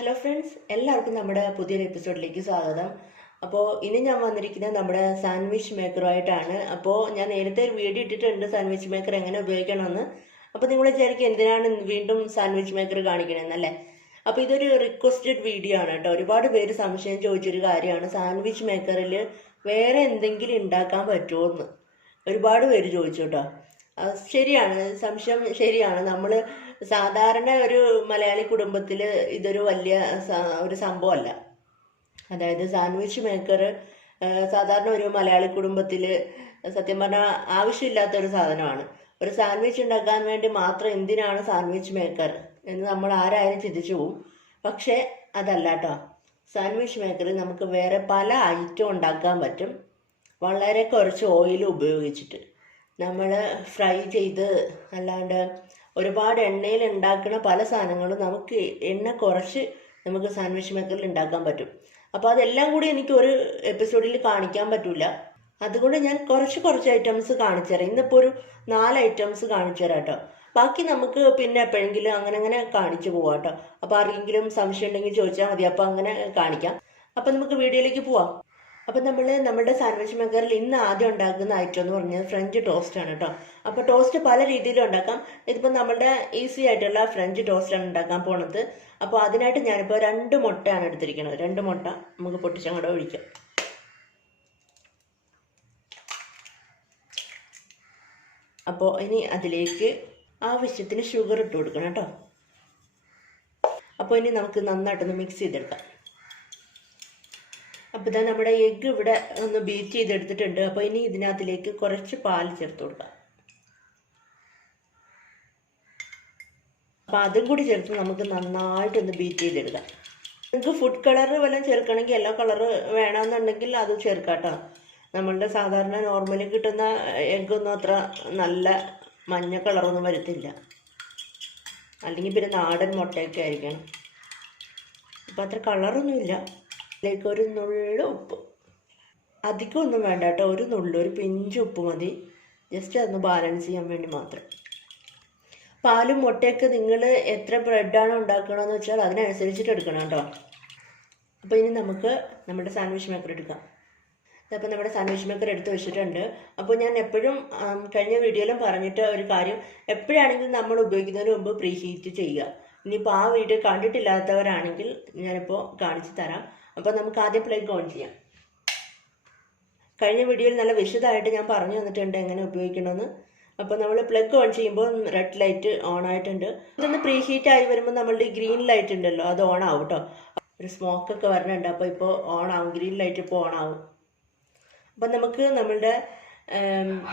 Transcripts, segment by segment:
Hello friends, എല്ലാവർക്കും നമ്മുടെ പുതിയൊരു എപ്പിസോഡിലേക്ക് സ്വാഗതം. അപ്പോൾ ഇനി ഞാൻ വന്നിരിക്കുന്നത് നമ്മുടെ സാൻഡ്വിച്ച് മേക്കറുമായിട്ടാണ്. അപ്പോൾ ഞാൻ നേരത്തെ ഒരു വീഡിയോ ഇട്ടിട്ടുണ്ട് സാൻഡ്വിച്ച് മേക്കർ എങ്ങനെ ഉപയോഗിക്കണമെന്ന്. അപ്പോൾ നിങ്ങൾ വിചാരിക്കും എന്തിനാണ് വീണ്ടും സാൻഡ്വിച്ച് മേക്കർ കാണിക്കണമെന്നല്ലേ. അപ്പോൾ ഇതൊരു റിക്വസ്റ്റഡ് വീഡിയോ ആണ് കേട്ടോ. ഒരുപാട് പേര് സംശയം ചോദിച്ചൊരു കാര്യമാണ്, സാൻഡ്വിച്ച് മേക്കറിൽ വേറെ എന്തെങ്കിലും ഉണ്ടാക്കാൻ പറ്റുമോ എന്ന് ഒരുപാട് പേര് ചോദിച്ചു കേട്ടോ. ശരിയാണ്, സംശയം ശരിയാണ്. നമ്മൾ സാധാരണ ഒരു മലയാളി കുടുംബത്തിൽ ഇതൊരു വലിയ ഒരു സംഭവമല്ല. അതായത് സാൻഡ്വിച്ച് മേക്കർ സാധാരണ ഒരു മലയാളി കുടുംബത്തിൽ സത്യം പറഞ്ഞാൽ ആവശ്യമില്ലാത്ത ഒരു സാധനമാണ്. ഒരു സാൻഡ്വിച്ച് ഉണ്ടാക്കാൻ വേണ്ടി മാത്രം എന്തിനാണ് സാൻഡ്വിച്ച് മേക്കർ എന്ന് നമ്മൾ ആരായാലും ചിന്തിച്ചു പോവും. പക്ഷേ അതല്ല കേട്ടോ. സാൻഡ്വിച്ച് മേക്കറിൽ നമുക്ക് വേറെ പല ഐറ്റം ഉണ്ടാക്കാൻ പറ്റും, വളരെ കുറച്ച് ഓയിൽ ഉപയോഗിച്ചിട്ട്. നമ്മൾ ഫ്രൈ ചെയ്ത് അല്ലാണ്ട് ഒരുപാട് എണ്ണയിൽ ഉണ്ടാക്കുന്ന പല സാധനങ്ങളും നമുക്ക് എണ്ണ കുറച്ച് നമുക്ക് സാൻഡ്വിച്ച് മേക്കറിൽ ഉണ്ടാക്കാൻ പറ്റും. അപ്പോൾ അതെല്ലാം കൂടി എനിക്ക് ഒരു എപ്പിസോഡിൽ കാണിക്കാൻ പറ്റില്ല. അതുകൊണ്ട് ഞാൻ കുറച്ച് ഐറ്റംസ് കാണിച്ചു തരാം. ഇന്നിപ്പോൾ ഒരു 4 ഐറ്റംസ് കാണിച്ചു തരാം കേട്ടോ. ബാക്കി നമുക്ക് പിന്നെ എപ്പോഴെങ്കിലും അങ്ങനെ കാണിച്ചു പോവാം കേട്ടോ. അപ്പോൾ ആർക്കെങ്കിലും സംശയം ഉണ്ടെങ്കിൽ ചോദിച്ചാൽ മതി, അപ്പോൾ അങ്ങനെ കാണിക്കാം. അപ്പം നമുക്ക് വീഡിയോയിലേക്ക് പോവാം. അപ്പം നമ്മുടെ സാൻഡ്വിച്ച് മേക്കറിൽ ഇന്ന് ആദ്യം ഉണ്ടാക്കുന്ന ഐറ്റം എന്ന് പറഞ്ഞാൽ ഫ്രഞ്ച് ടോസ്റ്റ് ആണ് കേട്ടോ. അപ്പോൾ ടോസ്റ്റ് പല രീതിയിലും ഉണ്ടാക്കാം. ഇതിപ്പോൾ നമ്മുടെ ഈസി ആയിട്ടുള്ള ഫ്രഞ്ച് ടോസ്റ്റാണ് ഉണ്ടാക്കാൻ പോണത്. അപ്പോൾ അതിനായിട്ട് ഞാനിപ്പോൾ 2 മുട്ടയാണ് എടുത്തിരിക്കുന്നത്. 2 മുട്ട നമുക്ക് പൊട്ടിച്ചങ്ങോട്ട് ഒഴിക്കാം. അപ്പോൾ ഇനി അതിലേക്ക് ആവശ്യത്തിന് ഷുഗർ ഇട്ട് കൊടുക്കണം കേട്ടോ. അപ്പോൾ ഇനി നമുക്ക് നന്നായിട്ടൊന്ന് മിക്സ് ചെയ്തെടുക്കാം. അപ്പോൾ ഇതാ നമ്മുടെ എഗ്ഗ് ഇവിടെ ഒന്ന് ബീറ്റ് ചെയ്തെടുത്തിട്ടുണ്ട്. അപ്പോൾ ഇനി ഇതിനകത്തിലേക്ക് കുറച്ച് പാൽ ചേർത്ത് കൊടുക്കാം. അപ്പോൾ അതും കൂടി ചേർത്ത് നമുക്ക് നന്നായിട്ടൊന്ന് ബീറ്റ് ചെയ്തെടുക്കാം. നിങ്ങൾക്ക് ഫുഡ് കളർ വല്ലതും ചേർക്കണമെങ്കിൽ യെല്ലോ കളർ വേണമെന്നുണ്ടെങ്കിൽ അത് ചേർക്കാം കേട്ടോ. നമ്മളുടെ സാധാരണ നോർമലി കിട്ടുന്ന എഗ്ഗൊന്നും അത്ര നല്ല മഞ്ഞ കളറൊന്നും വരത്തില്ല. അല്ലെങ്കിൽ പിന്നെ നാടൻ മുട്ടയൊക്കെ ആയിരിക്കണം. അപ്പോൾ അത്ര കളറൊന്നുമില്ല. അതിലേക്ക് ഒരു നുള്ളു ഉപ്പ്, അധികം ഒന്നും വേണ്ട കേട്ടോ. ഒരു നുള്ളു, ഒരു പിഞ്ച് ഉപ്പ് മതി, ജസ്റ്റ് അതൊന്ന് ബാലൻസ് ചെയ്യാൻ വേണ്ടി മാത്രം. പാലും മുട്ടയൊക്കെ നിങ്ങൾ എത്ര ബ്രെഡാണ് ഉണ്ടാക്കണമെന്ന് വെച്ചാൽ അതിനനുസരിച്ചിട്ട് എടുക്കണം കേട്ടോ. അപ്പോൾ ഇനി നമുക്ക് നമ്മുടെ സാൻഡ്വിച്ച് മേക്കർ എടുക്കാം. അപ്പോൾ നമ്മുടെ സാൻഡ്വിച്ച് മേക്കർ എടുത്ത് വെച്ചിട്ടുണ്ട്. അപ്പോൾ ഞാൻ എപ്പോഴും കഴിഞ്ഞ വീഡിയോയിലും പറഞ്ഞിട്ട് ഒരു കാര്യം, എപ്പോഴാണെങ്കിലും നമ്മൾ ഉപയോഗിക്കുന്നതിന് മുമ്പ് പ്രീ ഹീറ്റ് ചെയ്യുക. ഇനിയിപ്പോൾ ആ വീഡിയോ കണ്ടിട്ടില്ലാത്തവരാണെങ്കിൽ ഞാനിപ്പോൾ കാണിച്ചു തരാം. അപ്പോൾ നമുക്ക് ആദ്യം പ്ലഗ് ഓൺ ചെയ്യാം. കഴിഞ്ഞ വീഡിയോയിൽ നല്ല വിശദമായിട്ട് ഞാൻ പറഞ്ഞു തന്നിട്ടുണ്ട് എങ്ങനെ ഉപയോഗിക്കണമെന്ന്. അപ്പോൾ നമ്മൾ പ്ലഗ് ഓൺ ചെയ്യുമ്പോൾ റെഡ് ലൈറ്റ് ഓൺ ആയിട്ടുണ്ട്. ഇതൊന്ന് പ്രീ ഹീറ്റ് ആയി വരുമ്പോൾ നമ്മളുടെ ഈ ഗ്രീൻ ലൈറ്റ് ഉണ്ടല്ലോ, അത് ഓൺ ആവും കേട്ടോ. ഒരു സ്മോക്കൊക്കെ വരണുണ്ട്. അപ്പോൾ ഇപ്പോൾ ഓൺ ആവും, ഗ്രീൻ ലൈറ്റ് ഇപ്പോൾ ഓൺ ആവും. അപ്പം നമുക്ക് നമ്മളുടെ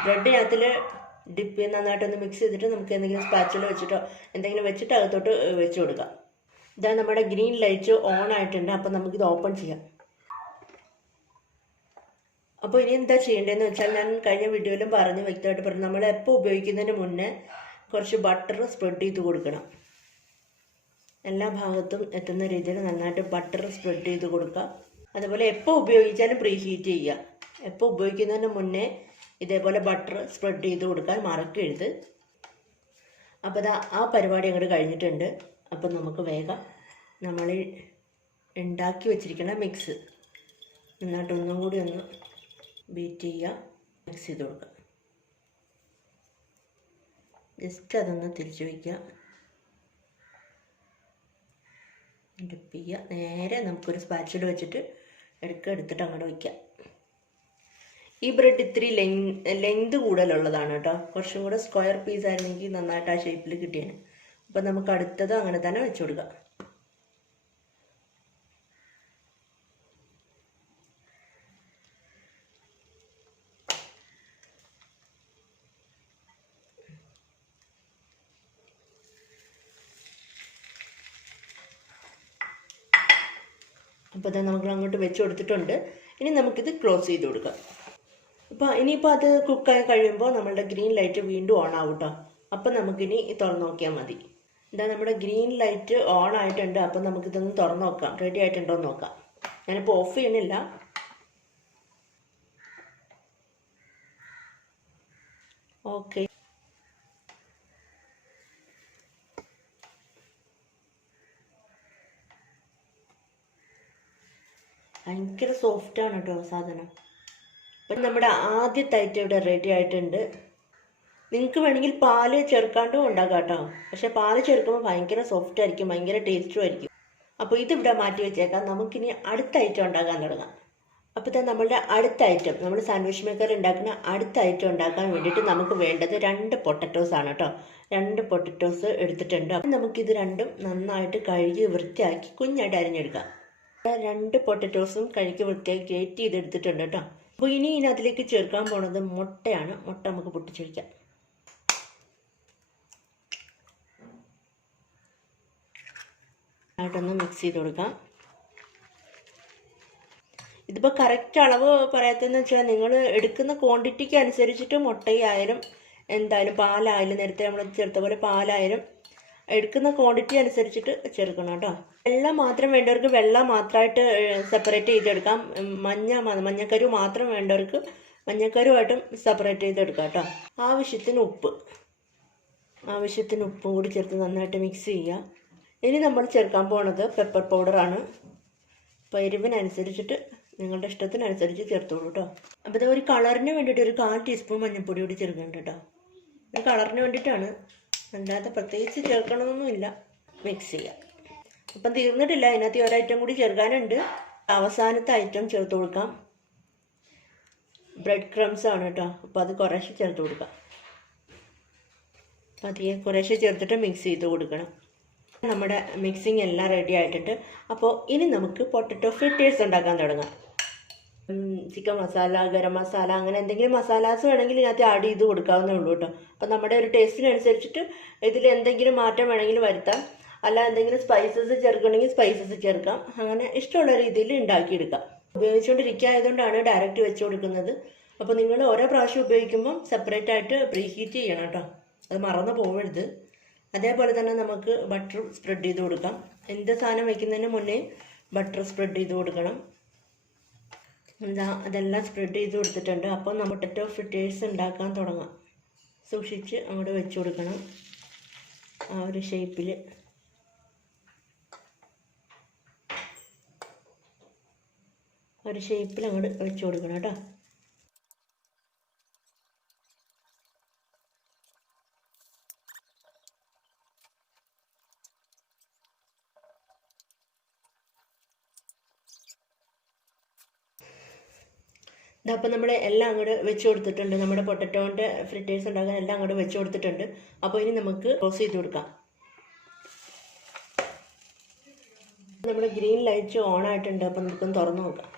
ബ്രെഡിനകത്തിൽ ഡിപ്പ് നന്നായിട്ടൊന്ന് മിക്സ് ചെയ്തിട്ട് നമുക്ക് എന്തെങ്കിലും സ്പാച്ചുല വെച്ചിട്ടോ എന്തെങ്കിലും വെച്ചിട്ട് അകത്തോട്ട് വെച്ച് കൊടുക്കാം. ഇതാ നമ്മുടെ ഗ്രീൻ ലൈറ്റ് ഓൺ ആയിട്ടുണ്ട്. അപ്പം നമുക്കിത് ഓപ്പൺ ചെയ്യാം. അപ്പോൾ ഇനി എന്താ ചെയ്യേണ്ടതെന്ന് വെച്ചാൽ, ഞാൻ കഴിഞ്ഞ വീഡിയോയിലും വ്യക്തമായിട്ട് പറഞ്ഞു, നമ്മൾ എപ്പോൾ ഉപയോഗിക്കുന്നതിന് മുന്നേ കുറച്ച് ബട്ടർ സ്പ്രെഡ് ചെയ്ത് കൊടുക്കണം. എല്ലാ ഭാഗത്തും എത്തുന്ന രീതിയിൽ നന്നായിട്ട് ബട്ടർ സ്പ്രെഡ് ചെയ്ത് കൊടുക്കുക. അതുപോലെ എപ്പോൾ ഉപയോഗിച്ചാലും പ്രീ ഹീറ്റ് ചെയ്യുക. എപ്പോൾ ഉപയോഗിക്കുന്നതിന് മുന്നേ ഇതേപോലെ ബട്ടർ സ്പ്രെഡ് ചെയ്ത് കൊടുക്കാൻ മറക്കരുത്. അപ്പോൾ ആ പരിപാടി അങ്ങോട്ട് കഴിഞ്ഞിട്ടുണ്ട്. അപ്പം നമുക്ക് വേഗം നമ്മൾ ഉണ്ടാക്കി വെച്ചിരിക്കുന്ന മിക്സ് നന്നായിട്ട് ഒന്നും കൂടി ഒന്ന് ബീറ്റ് ചെയ്യുക, മിക്സ് ചെയ്ത് കൊടുക്കുക. ജസ്റ്റ് അതൊന്ന് തിരിച്ച് വയ്ക്കുക, ഡിപ്പ് ചെയ്യുക. നേരെ നമുക്കൊരു സ്പാച്ചിൽ വെച്ചിട്ട് എടുത്തിട്ട് അങ്ങോട്ട് വയ്ക്കാം. ഈ ബ്രെഡ് ഇത്തിരി ലെങ്ത് കൂടുതലുള്ളതാണ് കേട്ടോ. കുറച്ചും കൂടെ സ്ക്വയർ പീസ് ആയിരുന്നെങ്കിൽ നന്നായിട്ട് ആ ഷേപ്പിൽ കിട്ടിയാണ്. അപ്പം നമുക്ക് അടുത്തത് അങ്ങനെ തന്നെ വെച്ച് കൊടുക്കാം. അപ്പോൾ അത് നമ്മൾ അങ്ങോട്ട് വെച്ച് കൊടുത്തിട്ടുണ്ട്. ഇനി നമുക്കിത് ക്ലോസ് ചെയ്ത് കൊടുക്കാം. അപ്പോൾ ഇനിയിപ്പോൾ അത് കുക്കായി കഴിയുമ്പോൾ നമ്മളുടെ ഗ്രീൻ ലൈറ്റ് വീണ്ടും ഓൺ ആവും കേട്ടോ. അപ്പം നമുക്കിനി തുറന്ന് നോക്കിയാൽ മതി. ഇതാ നമ്മുടെ ഗ്രീൻ ലൈറ്റ് ഓൺ ആയിട്ടുണ്ട്. അപ്പം നമുക്കിതൊന്ന് തുറന്ന് നോക്കാം, റെഡി ആയിട്ടുണ്ടോ എന്ന് നോക്കാം. ഞാനിപ്പോൾ ഓഫ് ചെയ്യണില്ല. ഓക്കെ, ഭയങ്കര സോഫ്റ്റാണ് കേട്ടോ സാധനം. അപ്പം നമ്മുടെ ആദ്യത്തെ ഐറ്റം ഇവിടെ റെഡി ആയിട്ടുണ്ട്. നിങ്ങൾക്ക് വേണമെങ്കിൽ പാല് ചേർക്കാണ്ടും ഉണ്ടാക്കാം കേട്ടോ. പക്ഷെ പാല് ചേർക്കുമ്പോൾ ഭയങ്കര സോഫ്റ്റ് ആയിരിക്കും, ഭയങ്കര ടേസ്റ്റും ആയിരിക്കും. അപ്പോൾ ഇതിവിടെ മാറ്റി വെച്ചേക്കാം. നമുക്കിനി അടുത്ത ഐറ്റം ഉണ്ടാക്കാൻ തുടങ്ങാം. അപ്പോൾ തന്നെ നമ്മളുടെ അടുത്ത ഐറ്റം, നമ്മൾ സാൻഡ്വിച്ച് മേക്കർ ഉണ്ടാക്കുന്ന അടുത്ത ഐറ്റം ഉണ്ടാക്കാൻ വേണ്ടിയിട്ട് നമുക്ക് വേണ്ടത് 2 പൊട്ടറ്റോസ് ആണ് കേട്ടോ. 2 പൊട്ടറ്റോസ് എടുത്തിട്ടുണ്ട്. അപ്പം നമുക്കിത് രണ്ടും നന്നായിട്ട് കഴുകി വൃത്തിയാക്കി കുഞ്ഞായിട്ട് അരിഞ്ഞെടുക്കാം. 2 പൊട്ടറ്റോസും കഴുകി വൃത്തിയാക്കി ഗ്രേറ്റ് ചെയ്തെടുത്തിട്ടുണ്ട് കേട്ടോ. അപ്പോൾ ഇനി അതിലേക്ക് ചേർക്കാൻ പോണത് മുട്ടയാണ്. മുട്ട നമുക്ക് പൊട്ടിച്ചൊഴിക്കാം. ആയിട്ടൊന്ന് മിക്സ് ചെയ്ത് കൊടുക്കാം. ഇതിപ്പോൾ കറക്റ്റ് അളവ് പറയാത്തതെന്ന് വെച്ചാൽ നിങ്ങൾ എടുക്കുന്ന ക്വാണ്ടിറ്റിക്ക് അനുസരിച്ചിട്ട് മുട്ടയായാലും എന്തായാലും പാലായാലും നേരത്തെ നമ്മൾ ചേർത്ത പോലെ പാലായാലും എടുക്കുന്ന ക്വാണ്ടിറ്റി അനുസരിച്ചിട്ട് ചേർക്കണം കേട്ടോ. വെള്ളം മാത്രം വേണ്ടവർക്ക് വെള്ളം മാത്രമായിട്ട് സെപ്പറേറ്റ് ചെയ്തെടുക്കാം. മഞ്ഞക്കരു മാത്രം വേണ്ടവർക്ക് മഞ്ഞക്കരുമായിട്ടും സെപ്പറേറ്റ് ചെയ്തെടുക്കാം കേട്ടോ. ആവശ്യത്തിന് ഉപ്പും കൂടി ചേർത്ത് നന്നായിട്ട് മിക്സ് ചെയ്യുക. ഇനി നമ്മൾ ചേർക്കാൻ പോണത് പെപ്പർ പൗഡറാണ്. അപ്പോൾ എരിവിനനുസരിച്ചിട്ട് നിങ്ങളുടെ ഇഷ്ടത്തിനനുസരിച്ച് ചേർത്തോളൂ കേട്ടോ. അപ്പോൾ ഇത് ഒരു കളറിന് വേണ്ടിയിട്ട് ഒരു 1/4 ടീസ്പൂൺ മഞ്ഞൾപ്പൊടി കൂടി ചേർക്കുന്നുണ്ട് കേട്ടോ. ഒരു കളറിന് വേണ്ടിയിട്ടാണ്, അല്ലാതെ പ്രത്യേകിച്ച് ചേർക്കണമെന്നൊന്നുമില്ല. മിക്സ് ചെയ്യാം. അപ്പം തീർന്നിട്ടില്ല, അതിനകത്ത് ഒരു ഐറ്റം കൂടി ചേർക്കാനുണ്ട്. അവസാനത്തെ ഐറ്റം ചേർത്ത് കൊടുക്കാം. ബ്രെഡ് ക്രംസ് ആണ് കേട്ടോ. അപ്പോൾ അത് കുറേശ്ശെ ചേർത്ത് കൊടുക്കാം. പതിയെ കുറേശ്ശെ ചേർത്തിട്ട് മിക്സ് ചെയ്ത് കൊടുക്കണം. നമ്മുടെ മിക്സിങ് എല്ലാം റെഡി ആയിട്ടുണ്ട്. അപ്പോൾ ഇനി നമുക്ക് പൊട്ടറ്റോ ഫ്രിറ്റേഴ്സ് ഉണ്ടാക്കാൻ തുടങ്ങാം. ചിക്കൻ മസാല, ഗരം മസാല, അങ്ങനെ എന്തെങ്കിലും മസാലാസ് വേണമെങ്കിൽ ഇതിനകത്ത് ആഡ് ചെയ്ത് കൊടുക്കാവുന്നേ ഉള്ളൂ കേട്ടോ. അപ്പോൾ നമ്മുടെ ഒരു ടേസ്റ്റിനനുസരിച്ചിട്ട് ഇതിൽ എന്തെങ്കിലും മാറ്റം വേണമെങ്കിൽ വരുത്താം. അല്ല എന്തെങ്കിലും സ്പൈസസ് ചേർക്കണമെങ്കിൽ സ്പൈസസ് ചേർക്കാം. അങ്ങനെ ഇഷ്ടമുള്ള രീതിയിൽ ഉണ്ടാക്കിയെടുക്കാം. ഉപയോഗിച്ചുകൊണ്ടിരിക്കുകയായതുകൊണ്ടാണ് ഡയറക്റ്റ് വെച്ച് കൊടുക്കുന്നത്. അപ്പോൾ നിങ്ങൾ ഓരോ പ്രാവശ്യം ഉപയോഗിക്കുമ്പം സെപ്പറേറ്റ് ആയിട്ട് പ്രീഹീറ്റ് ചെയ്യണം കേട്ടോ. അത് മറന്നു പോകരുത്. അതേപോലെ തന്നെ നമുക്ക് ബട്ടർ സ്പ്രെഡ് ചെയ്ത് കൊടുക്കാം. എന്ത് സാധനം വയ്ക്കുന്നതിന് മുന്നേ ബട്ടർ സ്പ്രെഡ് ചെയ്ത് കൊടുക്കണം. അതെല്ലാം സ്പ്രെഡ് ചെയ്ത് കൊടുത്തിട്ടുണ്ട്. അപ്പോൾ നമ്മൾ പൊട്ടറ്റോ ഫ്രിറ്റേഴ്സ് ഉണ്ടാക്കാൻ തുടങ്ങാം. സൂക്ഷിച്ച് അങ്ങോട്ട് വെച്ച് കൊടുക്കണം. ആ ഒരു ഷേപ്പിൽ അങ്ങോട്ട് വെച്ച് കൊടുക്കണം കേട്ടോ. അപ്പോൾ നമ്മൾ എല്ലാം അങ്ങോട്ട് വെച്ച് കൊടുത്തിട്ടുണ്ട്. നമ്മുടെ പൊട്ടറ്റോൻ്റെ ഫ്രിറ്റേഴ്സ് ഉണ്ടാക്കാൻ എല്ലാം അങ്ങോട്ട് വെച്ച് കൊടുത്തിട്ടുണ്ട്. അപ്പോൾ ഇനി നമുക്ക് ക്ലോസ് ചെയ്ത് കൊടുക്കാം. നമ്മുടെ ഗ്രീൻ ലൈറ്റ് ഓൺ ആയിട്ടുണ്ട്. അപ്പോൾ നമുക്കൊന്ന് തുറന്നു നോക്കാം.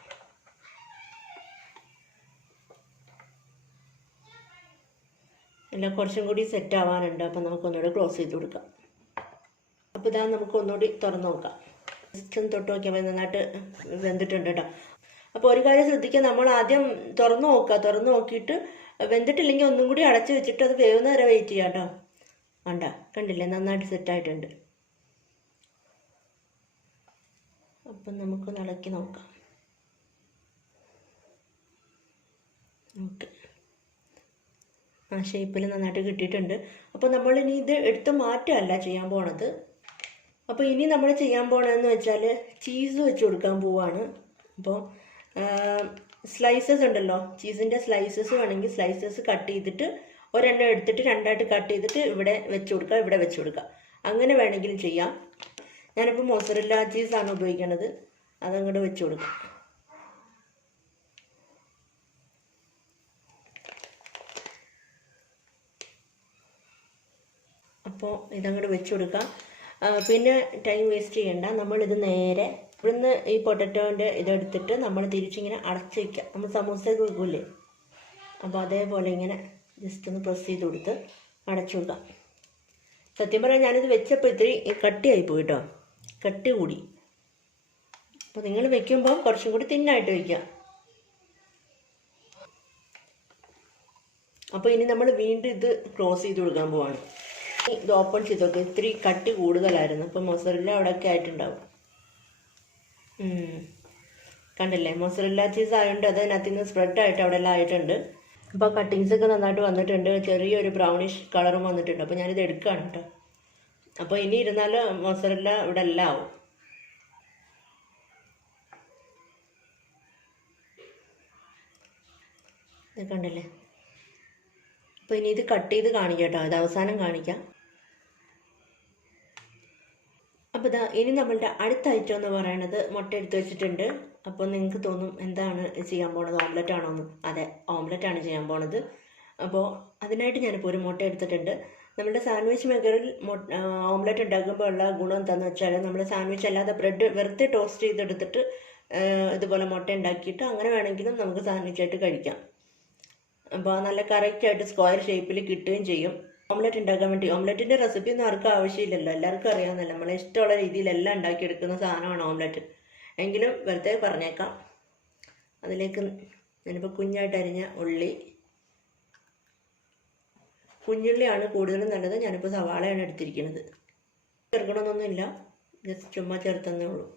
എല്ലാം കുറച്ചും കൂടി സെറ്റ് ആവാനുണ്ട്. അപ്പോൾ നമുക്കൊന്നുകൂടി ക്ലോസ് ചെയ്ത് കൊടുക്കാം. അപ്പോൾ ഇതാ നമുക്ക് ഒന്നുകൂടി തുറന്നു നോക്കാം. ജസ്റ്റ് തൊട്ട് നോക്കിയാൽ നന്നായിട്ട് വെന്തിട്ടുണ്ട് കേട്ടോ. അപ്പോൾ ഒരു കാര്യം ശ്രദ്ധിക്കുക, നമ്മൾ ആദ്യം തുറന്നു നോക്കിയിട്ട് വെന്തിട്ടില്ലെങ്കിൽ ഒന്നും കൂടി അടച്ചു വെച്ചിട്ട് അത് വേവുന്ന വരെ വെയിറ്റ് ചെയ്യാം കേട്ടോ. കണ്ടില്ലേ, നന്നായിട്ട് സെറ്റായിട്ടുണ്ട്. അപ്പം നമുക്കൊന്ന് ഇളക്കി നോക്കാം. ഓക്കെ, ആ ഷേപ്പിൽ നന്നായിട്ട് കിട്ടിയിട്ടുണ്ട്. അപ്പോൾ നമ്മളിനി ഇത് എടുത്ത് മാറ്റുകയല്ല ചെയ്യാൻ പോണത്. അപ്പോൾ ഇനി നമ്മൾ ചെയ്യാൻ പോണതെന്ന് വെച്ചാൽ ചീസ് വെച്ച് കൊടുക്കാൻ പോവാണ്. അപ്പോൾ സ്ലൈസസ് ഉണ്ടല്ലോ, ചീസിൻ്റെ സ്ലൈസസ് വേണമെങ്കിൽ സ്ലൈസസ് കട്ട് ചെയ്തിട്ട് ഒരെണ്ണം എടുത്തിട്ട് രണ്ടായിട്ട് കട്ട് ചെയ്തിട്ട് ഇവിടെ വെച്ച് കൊടുക്കുക. അങ്ങനെ വേണമെങ്കിലും ചെയ്യാം. ഞാനിപ്പോൾ മോസറല്ല ചീസാണ് ഉപയോഗിക്കുന്നത്. അതങ്ങോട്ട് വെച്ച് കൊടുക്കാം. അപ്പോൾ ഇതങ്ങോട്ട് വെച്ച് കൊടുക്കാം. പിന്നെ ടൈം വേസ്റ്റ് ചെയ്യണ്ട. നമ്മളിത് നേരെ ഇവിടുന്ന് ഈ പൊട്ടറ്റോൻ്റെ ഇതെടുത്തിട്ട് നമ്മൾ തിരിച്ചിങ്ങനെ അടച്ച് വയ്ക്കുക. നമ്മൾ സമൂസയൊക്കെ വെക്കൂലേ, അപ്പോൾ അതേപോലെ ഇങ്ങനെ ജസ്റ്റ് ഒന്ന് പ്രസ് ചെയ്ത് കൊടുത്ത് അടച്ചു കൊടുക്കാം. സത്യം പറയാൻ ഞാനിത് വെച്ചപ്പോൾ ഇത്തിരി കട്ടിയായി പോയി കേട്ടോ, കട്ടി കൂടി. അപ്പോൾ നിങ്ങൾ വെക്കുമ്പോൾ കുറച്ചും കൂടി തിന്നായിട്ട് വയ്ക്കുക. അപ്പോൾ ഇനി നമ്മൾ വീണ്ടും ഇത് ക്ലോസ് ചെയ്ത് കൊടുക്കാൻ പോവാണ്. ഇത് ഓപ്പൺ ചെയ്തൊക്കെ ഇത്തിരി കട്ടി കൂടുതലായിരുന്നു. അപ്പോൾ മൊസറല്ല അവിടെയൊക്കെ ആയിട്ടുണ്ടാവും. കണ്ടില്ലേ, മൊസറല്ല ചീസ് ആയതുകൊണ്ട് അത് അതിനകത്ത് നിന്ന് സ്പ്രെഡായിട്ട് അവിടെ എല്ലാം ആയിട്ടുണ്ട്. അപ്പോൾ കട്ടിങ്സൊക്കെ നന്നായിട്ട് വന്നിട്ടുണ്ട്. ചെറിയൊരു ബ്രൗണിഷ് കളറും വന്നിട്ടുണ്ട്. അപ്പോൾ ഞാനിത് എടുക്കുകയാണ് കേട്ടോ. അപ്പോൾ ഇനി ഇരുന്നാൽ മൊസറല്ല ഇവിടെ എല്ലാം ആവും. ഇത് കണ്ടില്ലേ. അപ്പോൾ ഇനി ഇത് കട്ട് ചെയ്ത് കാണിക്കാം കേട്ടോ, അത് അവസാനം കാണിക്കാം. അപ്പോൾ ഇനി നമ്മളുടെ അടുത്ത ഐറ്റം എന്ന് പറയുന്നത് മുട്ട എടുത്ത് വെച്ചിട്ടുണ്ട്. അപ്പോൾ നിങ്ങൾക്ക് തോന്നും എന്താണ് ചെയ്യാൻ പോണത്, ഓംലെറ്റ് ആണോ എന്ന്. അതെ, ഓംലെറ്റാണ് ചെയ്യാൻ പോണത്. അപ്പോൾ അതിനായിട്ട് ഞാനിപ്പോൾ ഒരു മുട്ട എടുത്തിട്ടുണ്ട്. നമ്മുടെ സാൻഡ്വിച്ച് മേക്കറിൽ ഓംലെറ്റ് ഉണ്ടാക്കുമ്പോൾ ഉള്ള ഗുണം എന്താണെന്ന് വെച്ചാൽ, നമ്മൾ സാൻഡ്വിച്ച് അല്ലാതെ ബ്രെഡ് വെറുതെ ടോസ്റ്റ് ചെയ്തെടുത്തിട്ട് ഇതുപോലെ മുട്ട ഉണ്ടാക്കിയിട്ട് അങ്ങനെ വേണമെങ്കിലും നമുക്ക് സാൻഡ്വിച്ചായിട്ട് കഴിക്കാം. അപ്പോൾ നല്ല കറക്റ്റായിട്ട് സ്ക്വയർ ഷേപ്പിൽ കിട്ടുകയും ചെയ്യും. ഓംലെറ്റ് ഉണ്ടാക്കാൻ വേണ്ടി ഓംലെറ്റിൻ്റെ റെസിപ്പി ഒന്നും ആർക്കും ആവശ്യമില്ലല്ലോ, എല്ലാവർക്കും അറിയാവുന്നല്ലോ. നമ്മളെ ഇഷ്ടമുള്ള രീതിയിലെല്ലാം ഉണ്ടാക്കിയെടുക്കുന്ന സാധനമാണ് ഓംലെറ്റ്. എങ്കിലും വെറുതെ പറഞ്ഞേക്കാം. അതിലേക്ക് ഞാനിപ്പോൾ കുഞ്ഞായിട്ട് അരിഞ്ഞ ഉള്ളി, കുഞ്ഞുള്ളിയാണ് കൂടുതലും നല്ലത്. ഞാനിപ്പോൾ സവാളയാണ് എടുത്തിരിക്കുന്നത്. ചേർക്കണമെന്നൊന്നുമില്ല, ജസ്റ്റ് ചുമ്മാ ചേർത്തന്നേ ഉള്ളൂ.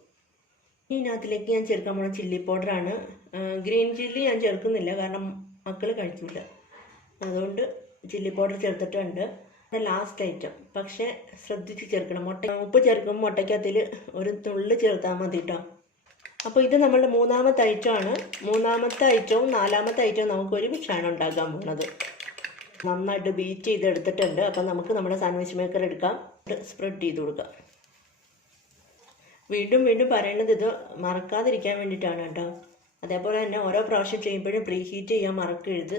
ഇതിനകത്തിലേക്ക് ഞാൻ ചേർക്കാൻ പോകുന്ന ചില്ലി പൗഡറാണ്. ഗ്രീൻ ചില്ലി ഞാൻ ചേർക്കുന്നില്ല, കാരണം മക്കൾ കഴിക്കില്ല. അതുകൊണ്ട് ചില്ലി പൗഡർ ചേർത്തിട്ടുണ്ട്. ലാസ്റ്റ് ഐറ്റം, പക്ഷേ ശ്രദ്ധിച്ച് ചേർക്കണം. ഉപ്പ് ചേർക്കുമ്പോൾ മുട്ടയ്ക്കകത്തിൽ ഒരു തുള്ളി ചേർത്താൽ മതി കേട്ടോ. അപ്പോൾ ഇത് നമ്മളുടെ മൂന്നാമത്തെ ഐറ്റമാണ്. മൂന്നാമത്തെ ഐറ്റവും നാലാമത്തെ ഐറ്റവും നമുക്ക് ഒരുമിച്ചാണ് ഉണ്ടാക്കാൻ പോകുന്നത്. നന്നായിട്ട് ബീറ്റ് ചെയ്തെടുത്തിട്ടുണ്ട്. അപ്പം നമുക്ക് നമ്മുടെ സാൻഡ്വിച്ച് മേക്കർ എടുക്കാം, സ്പ്രെഡ് ചെയ്ത് കൊടുക്കാം. വീണ്ടും വീണ്ടും പറയുന്നത് ഇത് മറക്കാതിരിക്കാൻ വേണ്ടിയിട്ടാണ് കേട്ടോ. അതേപോലെ തന്നെ ഓരോ പ്രാവശ്യം ചെയ്യുമ്പോഴും പ്രീ ഹീറ്റ് ചെയ്യാൻ മറക്കരുത്.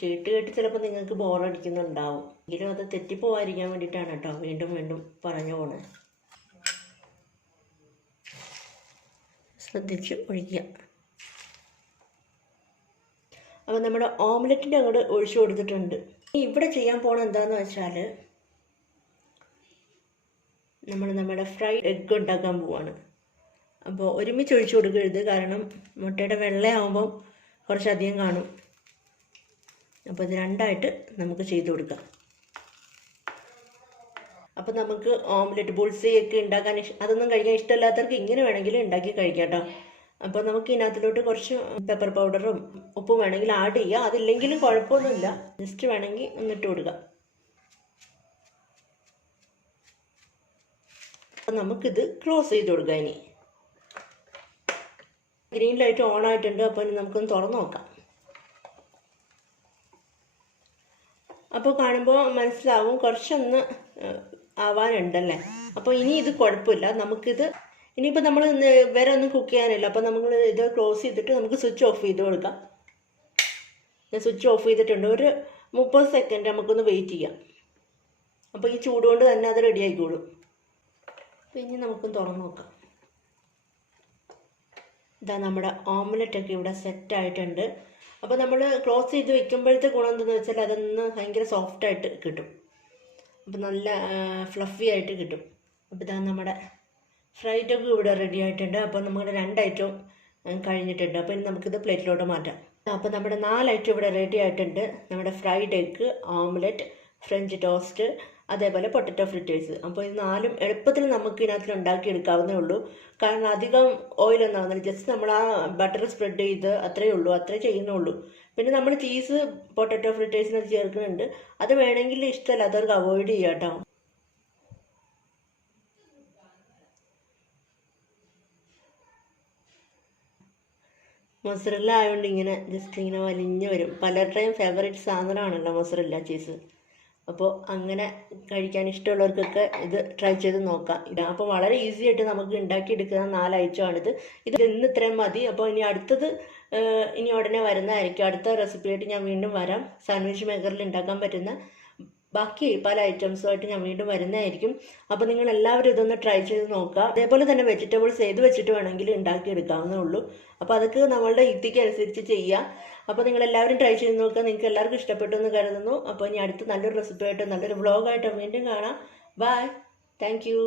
കേട്ട് ചിലപ്പോൾ നിങ്ങൾക്ക് ബോറടിക്കുന്നുണ്ടാവും, എങ്കിലും അത് തെറ്റിപ്പോവാതിരിക്കാൻ വേണ്ടിയിട്ടാണ് കേട്ടോ വീണ്ടും വീണ്ടും പറഞ്ഞു പോണത്. ശ്രദ്ധിച്ച് ഒഴിക്കുക. അപ്പോൾ നമ്മുടെ ഓംലെറ്റിൻ്റെ അങ്ങോട്ട് ഒഴിച്ചു കൊടുത്തിട്ടുണ്ട്. ഇവിടെ ചെയ്യാൻ പോണത് എന്താണെന്ന് വെച്ചാൽ, നമ്മുടെ ഫ്രൈഡ് എഗ്ഗ് ഉണ്ടാക്കാൻ പോവാണ്. അപ്പോൾ ഒരുമിച്ച് ഒഴിച്ചു കൊടുക്കരുത്, കാരണം മുട്ടയുടെ വെള്ളയാവുമ്പം കുറച്ചധികം കാണും. അപ്പോൾ ഇത് രണ്ടായിട്ട് നമുക്ക് ചെയ്ത് കൊടുക്കാം. അപ്പോൾ നമുക്ക് ഓംലെറ്റ് ബുൾസൈ ഒക്കെ ഉണ്ടാക്കാൻ അതൊന്നും കഴിക്കാൻ ഇഷ്ടമില്ലാത്തവർക്ക് ഇങ്ങനെ വേണമെങ്കിൽ ഉണ്ടാക്കി കഴിക്കാം കേട്ടോ. അപ്പോൾ നമുക്ക് ഇതിനകത്തിലോട്ട് കുറച്ച് പെപ്പർ പൗഡറും ഉപ്പും വേണമെങ്കിൽ ആഡ് ചെയ്യുക. അതില്ലെങ്കിലും കുഴപ്പമൊന്നുമില്ല, ജസ്റ്റ് വേണമെങ്കിൽ ഒന്നിട്ട് കൊടുക്കുക. അപ്പം നമുക്കിത് ക്ലോസ് ചെയ്ത് കൊടുക്കാം. ഇനി ഗ്രീൻ ലൈറ്റ് ഓൺ ആയിട്ടുണ്ട്. അപ്പോൾ ഇനി നമുക്കൊന്ന് തുറന്ന് നോക്കാം. അപ്പോൾ കാണുമ്പോൾ മനസ്സിലാവും കുറച്ചൊന്ന് ആവാനുണ്ടല്ലേ. അപ്പോൾ ഇനി ഇത് കുഴപ്പമില്ല, നമുക്കിത് ഇനിയിപ്പോൾ നമ്മൾ വേറെ ഒന്നും കുക്ക് ചെയ്യാനില്ല. അപ്പോൾ നമ്മൾ ഇത് ക്ലോസ് ചെയ്തിട്ട് നമുക്ക് സ്വിച്ച് ഓഫ് ചെയ്ത് കൊടുക്കാം. ഞാൻ സ്വിച്ച് ഓഫ് ചെയ്തിട്ടുണ്ട്. ഒരു 30 സെക്കൻഡ് നമുക്കൊന്ന് വെയിറ്റ് ചെയ്യാം. അപ്പോൾ ഈ ചൂടുകൊണ്ട് തന്നെ അത് റെഡി ആയിക്കോളും. അപ്പോൾ ഇനി നമുക്കൊന്ന് തുറന്ന് നോക്കാം. ഇതാ നമ്മുടെ ഓംലെറ്റൊക്കെ ഇവിടെ സെറ്റായിട്ടുണ്ട്. അപ്പോൾ നമ്മൾ ക്ലോസ് ചെയ്ത് വെക്കുമ്പോഴത്തെ ഗുണം എന്തെന്ന് വെച്ചാൽ അതൊന്ന് ഭയങ്കര സോഫ്റ്റായിട്ട് കിട്ടും. അപ്പോൾ നല്ല ഫ്ലഫി ആയിട്ട് കിട്ടും. അപ്പോൾ ഇതാ നമ്മുടെ ഫ്രൈഡ് എഗ്ഗ് ഇവിടെ റെഡി ആയിട്ടുണ്ട്. അപ്പോൾ നമ്മുടെ 2 ഐറ്റവും കഴിഞ്ഞിട്ടുണ്ട്. അപ്പോൾ ഇനി നമുക്കിത് പ്ലേറ്റിലോട്ട് മാറ്റാം. അപ്പോൾ നമ്മുടെ 4 ഐറ്റം ഇവിടെ റെഡി ആയിട്ടുണ്ട്. നമ്മുടെ fried egg, omelette, French toast, അതേപോലെ പൊട്ടറ്റോ ഫ്രിറ്റേഴ്സ്. അപ്പോൾ ഇത് 4ഉം എളുപ്പത്തിൽ നമുക്ക് ഇതിനകത്ത് ഉണ്ടാക്കിയെടുക്കാവുന്നേ ഉള്ളൂ. കാരണം അധികം ഓയിലൊന്നും ആവുന്നില്ല, ജസ്റ്റ് നമ്മൾ ആ ബട്ടർ സ്പ്രെഡ് ചെയ്ത് അത്രയേ ഉള്ളൂ, അത്രേ ചെയ്യുന്നുള്ളൂ. പിന്നെ നമ്മൾ ചീസ് പൊട്ടറ്റോ ഫ്രിറ്റേഴ്സിനകത്ത് ചേർക്കുന്നുണ്ട്. അത് വേണമെങ്കിൽ ഇഷ്ടമല്ലാത്തവർക്ക് അവോയ്ഡ് ചെയ്യാം കേട്ടോ. മൊസറല്ല ആയതുകൊണ്ട് ഇങ്ങനെ ജസ്റ്റ് ഇങ്ങനെ വലിഞ്ഞ് വരും. പലരുടെയും ഫേവറേറ്റ് സാധനമാണല്ലോ മൊസറല്ല ചീസ്. അപ്പോൾ അങ്ങനെ കഴിക്കാൻ ഇഷ്ടമുള്ളവർക്കൊക്കെ ഇത് ട്രൈ ചെയ്ത് നോക്കാം. അപ്പോൾ വളരെ ഈസി ആയിട്ട് നമുക്ക് ഉണ്ടാക്കിയെടുക്കുന്ന 4 ഐറ്റമാണിത്. ഇത് ഇന്ന് ഇത്രയും മതി. അപ്പോൾ ഇനി അടുത്തത് ഇനി ഉടനെ വരുന്നതായിരിക്കും. അടുത്ത റെസിപ്പിയായിട്ട് ഞാൻ വീണ്ടും വരാം. സാൻഡ്വിച്ച് മേക്കറിൽ ഉണ്ടാക്കാൻ പറ്റുന്ന ബാക്കി പല ഐറ്റംസുമായിട്ട് ഞാൻ വീണ്ടും വരുന്നതായിരിക്കും. അപ്പോൾ നിങ്ങൾ എല്ലാവരും ഇതൊന്ന് ട്രൈ ചെയ്ത് നോക്കുക. അതേപോലെ തന്നെ വെജിറ്റബിൾസ് ഏത് വെച്ചിട്ട് വേണമെങ്കിലും ഉണ്ടാക്കിയെടുക്കാവുന്നേ ഉള്ളൂ. അപ്പോൾ അതൊക്കെ നമ്മളുടെ യുക്തിക്ക് അനുസരിച്ച് ചെയ്യുക. അപ്പോൾ നിങ്ങൾ എല്ലാവരും ട്രൈ ചെയ്ത് നോക്കുക. നിങ്ങൾക്ക് എല്ലാവർക്കും ഇഷ്ടപ്പെട്ടു എന്ന് കരുതുന്നു. അപ്പോൾ ഇനി അടുത്ത നല്ലൊരു റെസിപ്പിയായിട്ട് നല്ലൊരു വ്ളോഗായിട്ട് വീണ്ടും കാണാം. Bye, thank U.